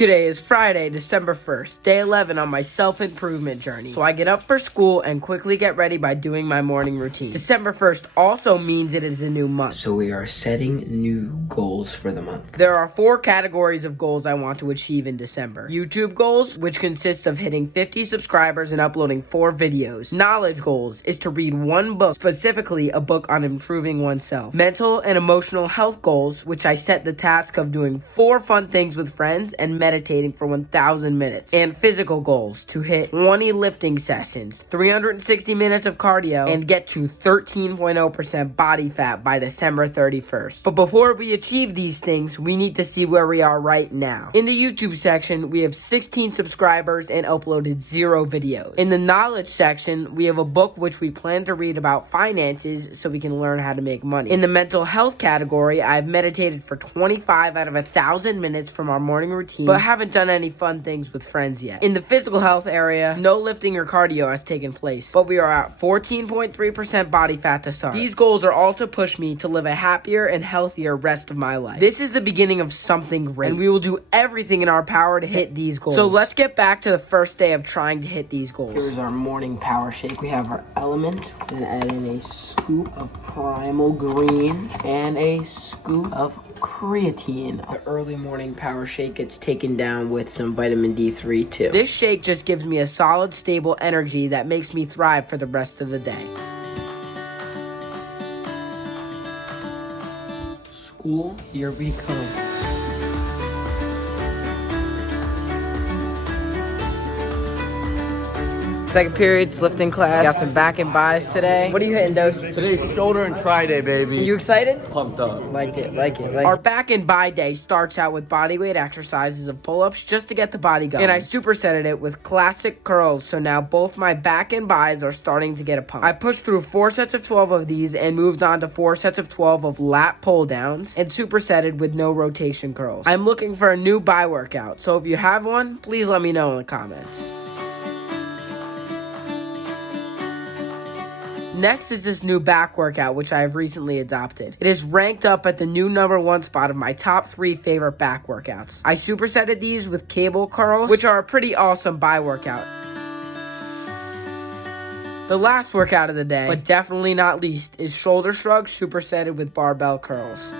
Today is Friday, December 1st, day 11 on my self-improvement journey. So I get up for school and quickly get ready by doing my morning routine. December 1st also means it is a new month. So we are setting new goals for the month. There are 4 categories of goals I want to achieve in December. YouTube goals, which consists of hitting 50 subscribers and uploading 4 videos. Knowledge goals is to read 1 book, specifically a book on improving oneself. Mental and emotional health goals, which I set the task of doing 4 fun things with friends and meditating for 1,000 minutes. And physical goals, to hit 20 lifting sessions, 360 minutes of cardio, and get to 13.0% body fat by December 31st. But before we achieve these things, we need to see where we are right now. In the YouTube section, we have 16 subscribers and uploaded 0 videos. In the knowledge section, we have a book which we plan to read about finances so we can learn how to make money. In the mental health category, I've meditated for 25 out of 1,000 minutes from our morning routine, but haven't done any fun things with friends yet. In the physical health area, no lifting or cardio has taken place, but we are at 14.3% body fat to start. These goals are all to push me to live a happier and healthier rest of my life. This is the beginning of something great, and we will do everything in our power to hit these goals. So let's get back to the first day of trying to hit these goals. Here's our morning power shake. We have our element, then add in a scoop of primal greens and a scoop of creatine. The early morning power shake gets taken down with some vitamin D3 too. This shake just gives me a solid, stable energy that makes me thrive for the rest of the day. School, here we come. Second period's lifting class. Got some back and buys today. What are you hitting, Dose? Today's shoulder and try day, baby. You excited? Pumped up. Liked it. Our back and buy day starts out with bodyweight exercises of pull-ups just to get the body going. And I supersetted it with classic curls, so now both my back and buys are starting to get a pump. I pushed through 4 sets of 12 of these and moved on to 4 sets of 12 of lat pull downs and supersetted with no rotation curls. I'm looking for a new buy workout, so if you have one, please let me know in the comments. Next is this new back workout, which I have recently adopted. It is ranked up at the new #1 spot of my top 3 favorite back workouts. I supersetted these with cable curls, which are a pretty awesome buy workout. The last workout of the day, but definitely not least, is shoulder shrugs supersetted with barbell curls.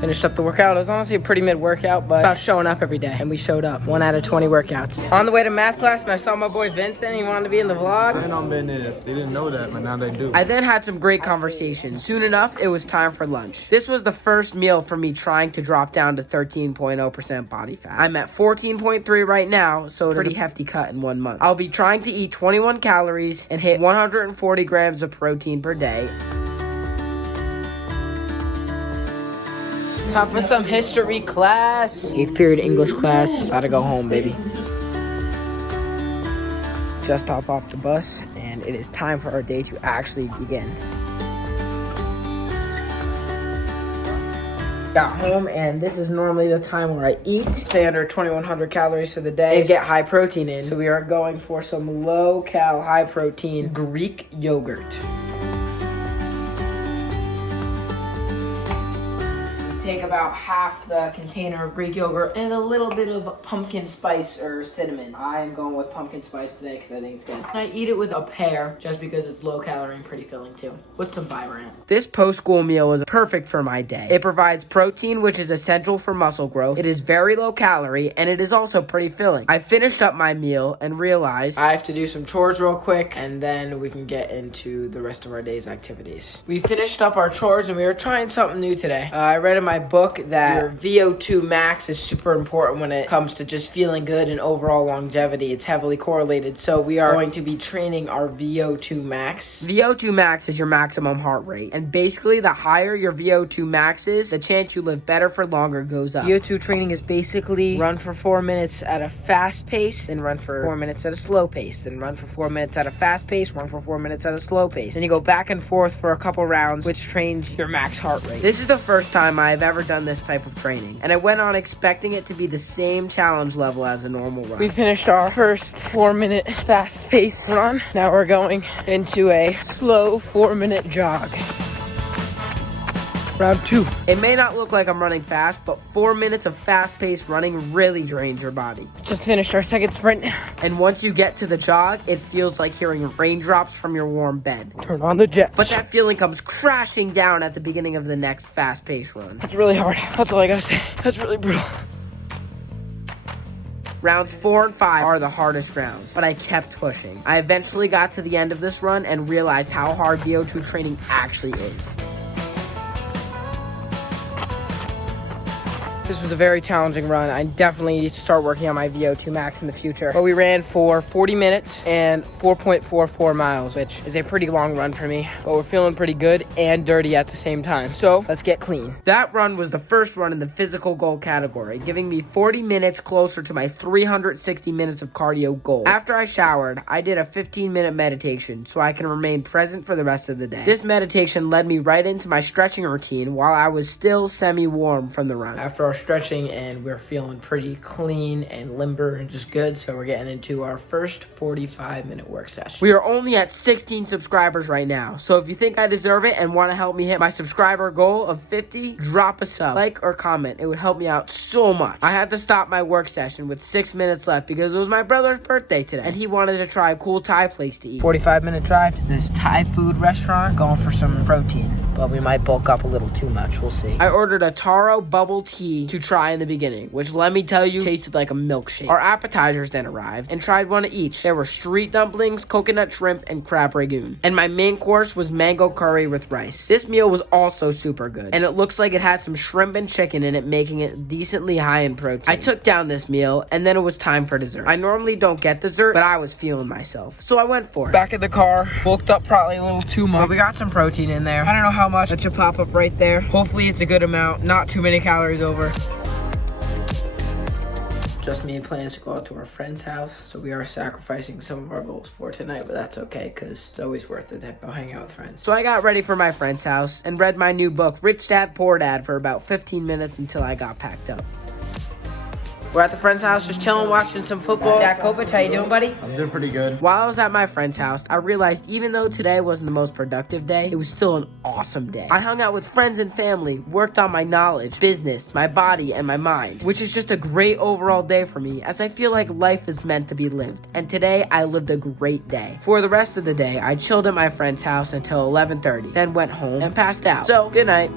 Finished up the workout. It was honestly a pretty mid-workout, but about showing up every day. And we showed up. 1 out of 20 workouts. On the way to math class, and I saw my boy Vincent. He wanted to be in the vlog. I on business. They didn't know that, but now they do. I then had some great conversations. Soon enough, it was time for lunch. This was the first meal for me trying to drop down to 13.0% body fat. I'm at 14.3 right now, so it's a pretty hefty cut in 1 month. I'll be trying to eat 21 calories and hit 140 grams of protein per day. Time for some history class. 8th period English class. Gotta go home, baby. Just hop off the bus, and it is time for our day to actually begin. Got home, and this is normally the time where I eat. Stay under 2,100 calories for the day and get high protein in. So we are going for some low-cal, high-protein Greek yogurt. Take about half the container of Greek yogurt and a little bit of pumpkin spice or cinnamon. I am going with pumpkin spice today because I think it's good. I eat it with a pear just because it's low calorie and pretty filling too, with some Vibrant. This post-school meal is perfect for my day. It provides protein, which is essential for muscle growth. It is very low calorie, and it is also pretty filling. I finished up my meal and realized I have to do some chores real quick, and then we can get into the rest of our day's activities. We finished up our chores, and we were trying something new today. I read in my book that your VO2 max is super important when it comes to just feeling good and overall longevity. It's heavily correlated, so we are going to be training our VO2 max. VO2 max is your maximum heart rate, and basically the higher your VO2 max is, the chance you live better for longer goes up. VO2 training is basically run for 4 minutes at a fast pace, then run for 4 minutes at a slow pace, then run for 4 minutes at a fast pace, run for 4 minutes at a slow pace. Then you go back and forth for a couple rounds, which trains your max heart rate. This is the first time I've ever done this type of training, and I went on expecting it to be the same challenge level as a normal run. We finished our first 4-minute fast-paced run. Now we're going into a slow 4-minute jog. Round 2. It may not look like I'm running fast, but 4 minutes of fast-paced running really drains your body. Just finished our second sprint. And once you get to the jog, it feels like hearing raindrops from your warm bed. Turn on the jets. But that feeling comes crashing down at the beginning of the next fast-paced run. That's really hard. That's all I gotta say. That's really brutal. Rounds 4 and 5 are the hardest rounds, but I kept pushing. I eventually got to the end of this run and realized how hard VO2 training actually is. This was a very challenging run. I definitely need to start working on my VO2 max in the future. But we ran for 40 minutes and 4.44 miles, which is a pretty long run for me. But we're feeling pretty good and dirty at the same time. So let's get clean. That run was the first run in the physical goal category, giving me 40 minutes closer to my 360 minutes of cardio goal. After I showered, I did a 15-minute meditation so I can remain present for the rest of the day. This meditation led me right into my stretching routine while I was still semi-warm from the run. After our stretching, and we're feeling pretty clean and limber and just good, so we're getting into our first 45-minute work session. We are only at 16 subscribers right now, so if you think I deserve it and want to help me hit my subscriber goal of 50, drop a sub, like, or comment. It would help me out so much. I had to stop my work session with 6 minutes left because it was my brother's birthday today, and he wanted to try a cool Thai place to eat. 45-minute drive to this Thai food restaurant, going for some protein, but we might bulk up a little too much. We'll see. I ordered a taro bubble tea to try in the beginning, which, let me tell you, tasted like a milkshake. Our appetizers then arrived and tried one of each. There were street dumplings, coconut shrimp, and crab ragoon. And my main course was mango curry with rice. This meal was also super good, and it looks like it had some shrimp and chicken in it, making it decently high in protein. I took down this meal, and then it was time for dessert. I normally don't get dessert, but I was feeling myself, so I went for it. Back in the car, bulked up probably a little too much, but we got some protein in there. I don't know how much. That should pop up right there. Hopefully it's a good amount, not too many calories over. Just made plans to go out to our friend's house, so we are sacrificing some of our goals for tonight, but that's okay, because it's always worth it to go hang out with friends. So I got ready for my friend's house and read my new book, Rich Dad Poor Dad, for about 15 minutes until I got packed up. We're at the friend's house, just chilling, watching some football. Jack Kopich, how you doing, buddy? I'm doing pretty good. While I was at my friend's house, I realized even though today wasn't the most productive day, it was still an awesome day. I hung out with friends and family, worked on my knowledge, business, my body, and my mind, which is just a great overall day for me, as I feel like life is meant to be lived. And today, I lived a great day. For the rest of the day, I chilled at my friend's house until 11:30, then went home and passed out. So, good night.